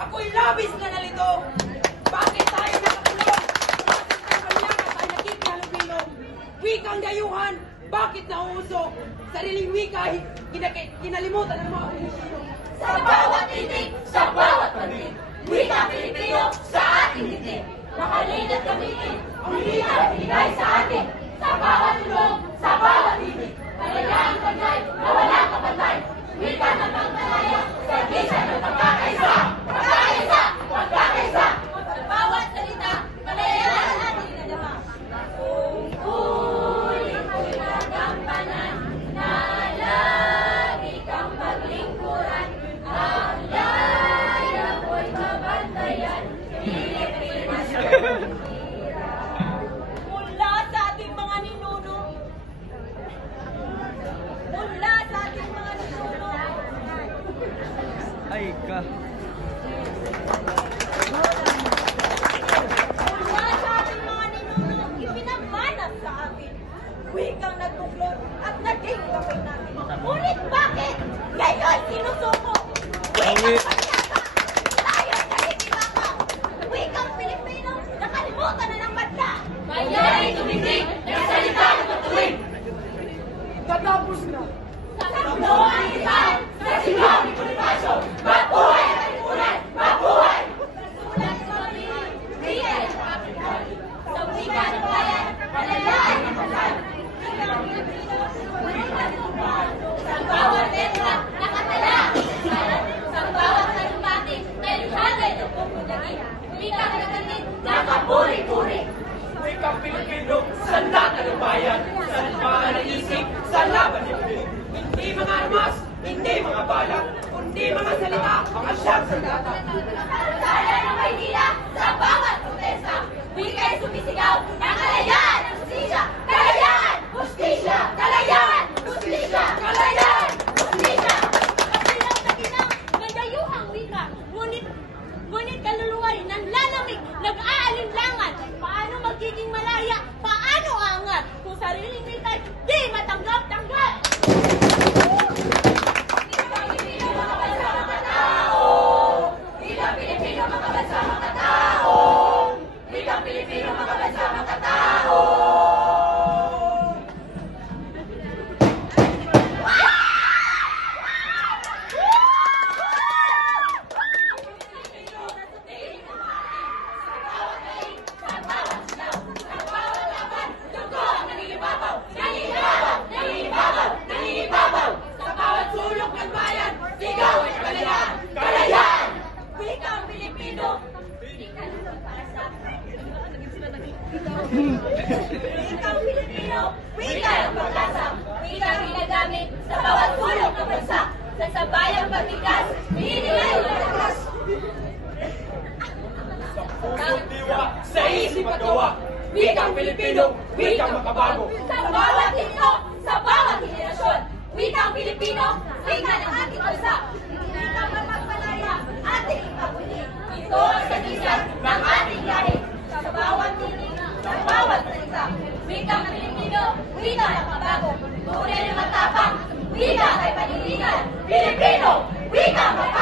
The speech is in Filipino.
Ako'y labis na nalito. Bakit tayo nakakulong? Bakit tayo kalyakan tayo nakikihalubilo? Wikang dayuhan, bakit nauuso? Sariling wika, kinalimutan ng mga Pilipino. Sa bawat titik, sa bawat pandig, wika Pilipino sa ating titik. Mahalin at gamitin ang wika binigay sa atin. Sa bawat tulong, sa bawat titik, kalayaang taglay na walang kapantay. Wika ng pagmalaya, servisya ng pagkakaisa. Pagkakaisa, pagkakaisa. Sa bawat salita, kalayaan ang ating nadama. Ulit-ulit nagampanan na lagi kang maglingkuran. Ang laya ko'y mabantayan, Pilipinas mula sa ating mga ninuno. Mula sa ating mga ninuno. Ay ka. Mula sa ating mga ninuno, ipinagmana sa atin. Wikang nagtuklod at naging gawin natin. Ngunit bakit? Ngayon sinusuko. Wikang pagyaka. Tayo'y nakikibaka. Wikang Pilipino, nakalimutan na ng bansa. Mayro'y tumitig, nagsalita ng patuwid. Tatapos na. Sa saklo ang itaw, sa sigaw ni Bonifacio. Mabuhay ang kalimutan! Mabuhay! Sulat sa pamilya, Ria at Kapitan. Sa wika ng bayan, kalalaan ng bansan. Wikang Pilipino, wika ng tumpang. Sa bawat letra, nakatala ang kasalan. Sa bawat talumpati, nalihagay ng pupudagi. Wika ng kagalit, nakapuri-puri. Wikang Pilipino, sa lahat ng bayan, sa limaan ng isip, sa laban ng Pilipino. Hindi mga armas, hindi mga bala, kundi mga salita, mga siyang sandata. Kaya ng Maynila sa bawat protesta, wika'y sumisigaw ng kalayaan at justisya! Kalayaan! Justisya! Kalayaan! Justisya! Kalayaan! Justisya! Kabilang sa ginang, may dayuhang wika, ngunit kaluluway ng lalamig, nag-aalinlangan. Paano magiging malaya? Paano aangat? Kung sariling wika'y di matanggap-tanggap! Pilipino, mga bansa, mga tao! Wikang Pilipino, mga bansa, mga tao! Sa bawat sigaw, sa bawat laban, dugo ang nangingibabaw! Nangingibabaw! Nangingibabaw! Nangingibabaw! Sa bawat sulok ng bayan, sigaw ay kalayaan! Kalayaan! Wikang Pilipino! Wika ng pag-asa. Wikang Pilipino! Wika ng pag-asa. Wika ginagamit sa bawat sulok ng bansa. Sa sabayang pagbigas, binigay ang lakas. Pusong diwa, sa isip at gawa. Wikang Pilipino, wikang makabago. Sa bawat hino, sa bawat henerasyon. Wikang Pilipino, wika ng ating bansa. Wikang mapagmalaya, ating ipaguli. Ito ang sagisag ng ating lahi. Sa bawat tinig, sa bawat salita. Wikang Pilipino, wika ng mabago. Tunay na matapang, wika ay paniningan. Pilipino, wika mapagmalaya.